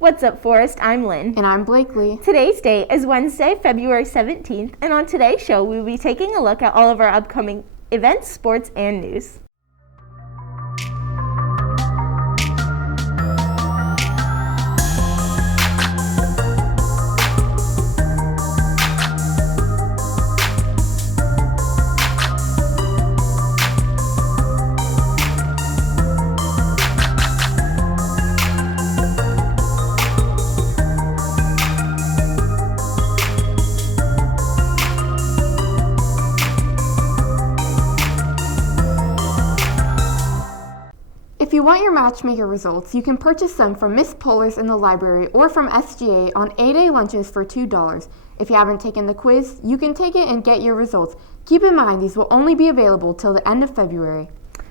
What's up, Forrest? I'm Lynn. And I'm Blakely. Today's date is Wednesday, February 17th, and on today's show, we will be taking a look at all of our upcoming events, sports, and news. If you want your matchmaker results, you can purchase them from Miss Polar's in the library or from SGA on A-Day lunches for $2. If you haven't taken the quiz, you can take it and get your results. Keep in mind these will only be available till the end of February.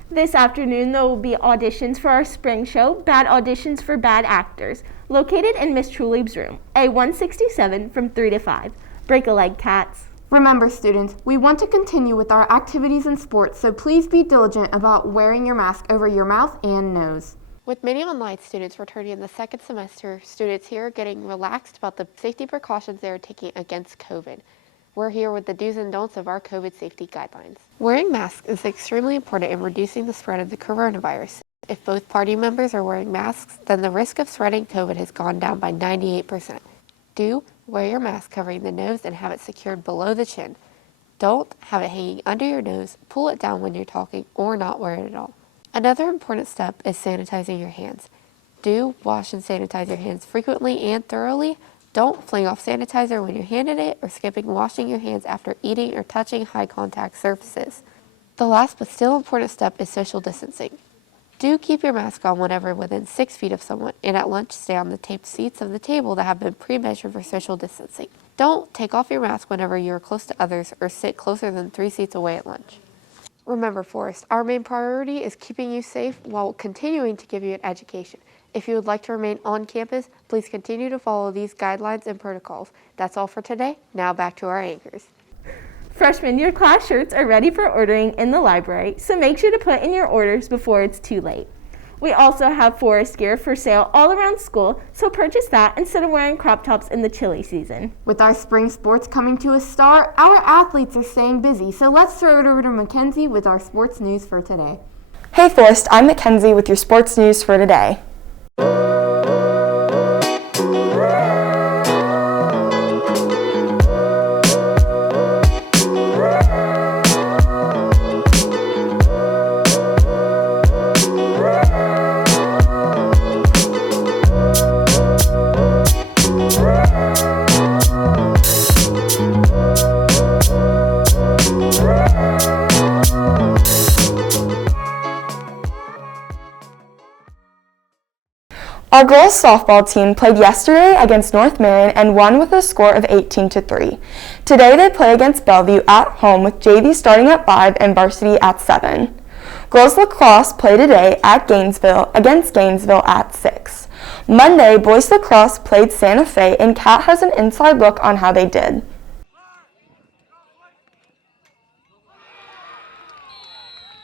This afternoon, there will be auditions for our spring show, Bad Auditions for Bad Actors, located in Miss Trulieb's room, A167 from 3 to 5. Break a leg, cats. Remember, students, we want to continue with our activities and sports, so please be diligent about wearing your mask over your mouth and nose. With many online students returning in the second semester, students here are getting relaxed about the safety precautions they are taking against COVID. We're here with the do's and don'ts of our COVID safety guidelines. Wearing masks is extremely important in reducing the spread of the coronavirus. If both party members are wearing masks, then the risk of spreading COVID has gone down by 98%. Do wear your mask covering the nose and have it secured below the chin. Don't have it hanging under your nose, pull it down when you're talking, or not wear it at all. Another important step is sanitizing your hands. Do wash and sanitize your hands frequently and thoroughly. Don't fling off sanitizer when you're handed it or skipping washing your hands after eating or touching high contact surfaces. The last but still important step is social distancing. Do keep your mask on whenever within 6 feet of someone, and at lunch stay on the taped seats of the table that have been pre-measured for social distancing. Don't take off your mask whenever you are close to others or sit closer than 3 seats away at lunch. Remember, Forrest, our main priority is keeping you safe while continuing to give you an education. If you would like to remain on campus, please continue to follow these guidelines and protocols. That's all for today. Now back to our anchors. Freshmen, your class shirts are ready for ordering in the library, so make sure to put in your orders before it's too late. We also have Forest gear for sale all around school, so purchase that instead of wearing crop tops in the chilly season. With our spring sports coming to a start, our athletes are staying busy, so let's throw it over to Mackenzie with our sports news for today. Hey Forrest, I'm Mackenzie with your sports news for today. Our girls softball team played yesterday against North Marion and won with a score of 18-3. Today they play against Bellevue at home with JV starting at 5 and varsity at 7. Girls lacrosse play today at Gainesville against Gainesville at 6. Monday, boys lacrosse played Santa Fe and Kat has an inside look on how they did.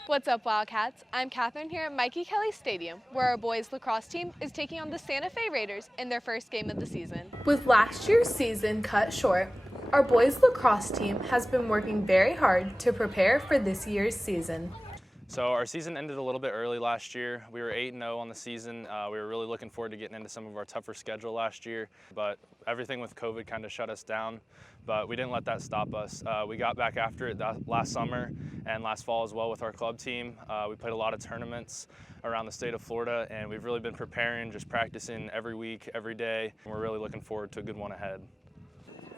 What's up, Wildcats? I'm Catherine here at Mikey Kelly Stadium, where our boys lacrosse team is taking on the Santa Fe Raiders in their first game of the season. With last year's season cut short, our boys lacrosse team has been working very hard to prepare for this year's season. So our season ended a little bit early last year. We were 8-0 on the season. We were really looking forward to getting into some of our tougher schedule last year, but everything with COVID kind of shut us down, but we didn't let that stop us. We got back after it last summer and last fall as well with our club team. We played a lot of tournaments around the state of Florida, and we've really been preparing, just practicing every week, every day, and we're really looking forward to a good one ahead.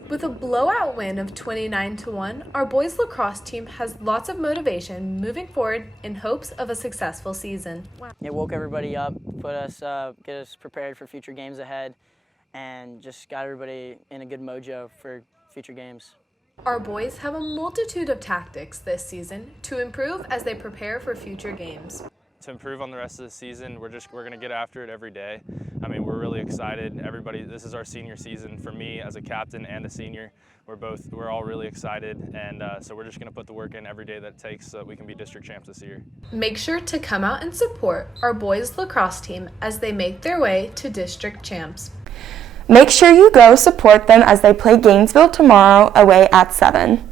With a blowout win of 29-1, our boys lacrosse team has lots of motivation moving forward in hopes of a successful season. It woke everybody up, get us prepared for future games ahead, and just got everybody in a good mojo for future games. Our boys have a multitude of tactics this season to improve as they prepare for future games. To improve on the rest of the season, we're going to get after it every day. I mean, we're really excited. Everybody, this is our senior season for me as a captain and a senior. We're all really excited, and so we're just going to put the work in every day that it takes so that we can be district champs this year. Make sure to come out and support our boys lacrosse team as they make their way to district champs. Make sure you go support them as they play Gainesville tomorrow away at 7.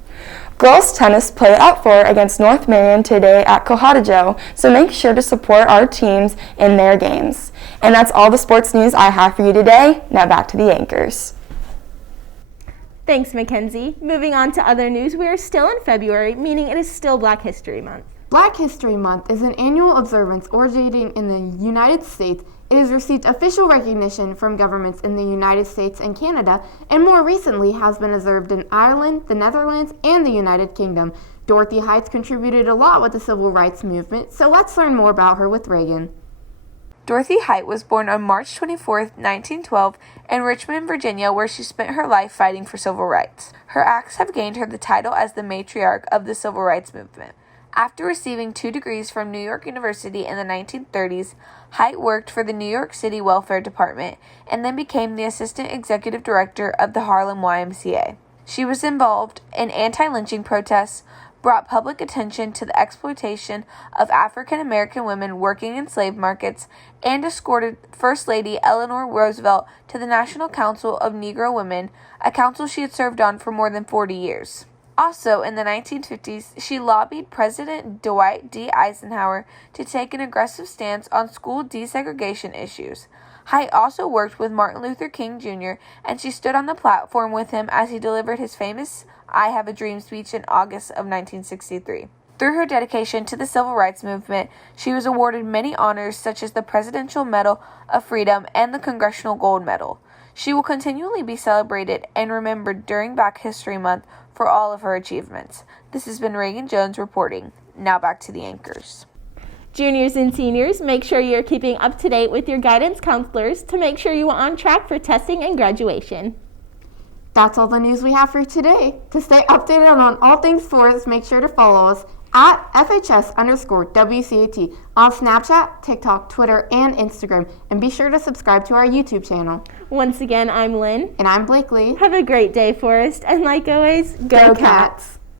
Girls tennis play at 4 against North Marion today at Cohatajo, so make sure to support our teams in their games. And that's all the sports news I have for you today. Now back to the anchors. Thanks, Mackenzie. Moving on to other news, we are still in February, meaning it is still Black History Month. Black History Month is an annual observance originating in the United States. It has received official recognition from governments in the United States and Canada, and more recently has been observed in Ireland, the Netherlands, and the United Kingdom. Dorothy Heights contributed a lot with the civil rights movement, so let's learn more about her with Reagan. Dorothy Height was born on March 24, 1912, in Richmond, Virginia, where she spent her life fighting for civil rights. Her acts have gained her the title as the matriarch of the civil rights movement. After receiving 2 degrees from New York University in the 1930s, Height worked for the New York City Welfare Department and then became the assistant executive director of the Harlem YMCA. She was involved in anti-lynching protests, brought public attention to the exploitation of African American women working in slave markets, and escorted First Lady Eleanor Roosevelt to the National Council of Negro Women, a council she had served on for more than 40 years. Also, in the 1950s, she lobbied President Dwight D. Eisenhower to take an aggressive stance on school desegregation issues. Height also worked with Martin Luther King Jr., and she stood on the platform with him as he delivered his famous I Have a Dream speech in August of 1963. Through her dedication to the civil rights movement, she was awarded many honors such as the Presidential Medal of Freedom and the Congressional Gold Medal. She will continually be celebrated and remembered during Black History Month for all of her achievements. This has been Reagan Jones reporting. Now back to the anchors. Juniors and seniors, make sure you're keeping up to date with your guidance counselors to make sure you are on track for testing and graduation. That's all the news we have for today. To stay updated on all things sports, make sure to follow us at FHS_WCAT on Snapchat, TikTok, Twitter, and Instagram. And be sure to subscribe to our YouTube channel. Once again, I'm Lynn. And I'm Blakely. Have a great day, Forrest. And like always, go Cats!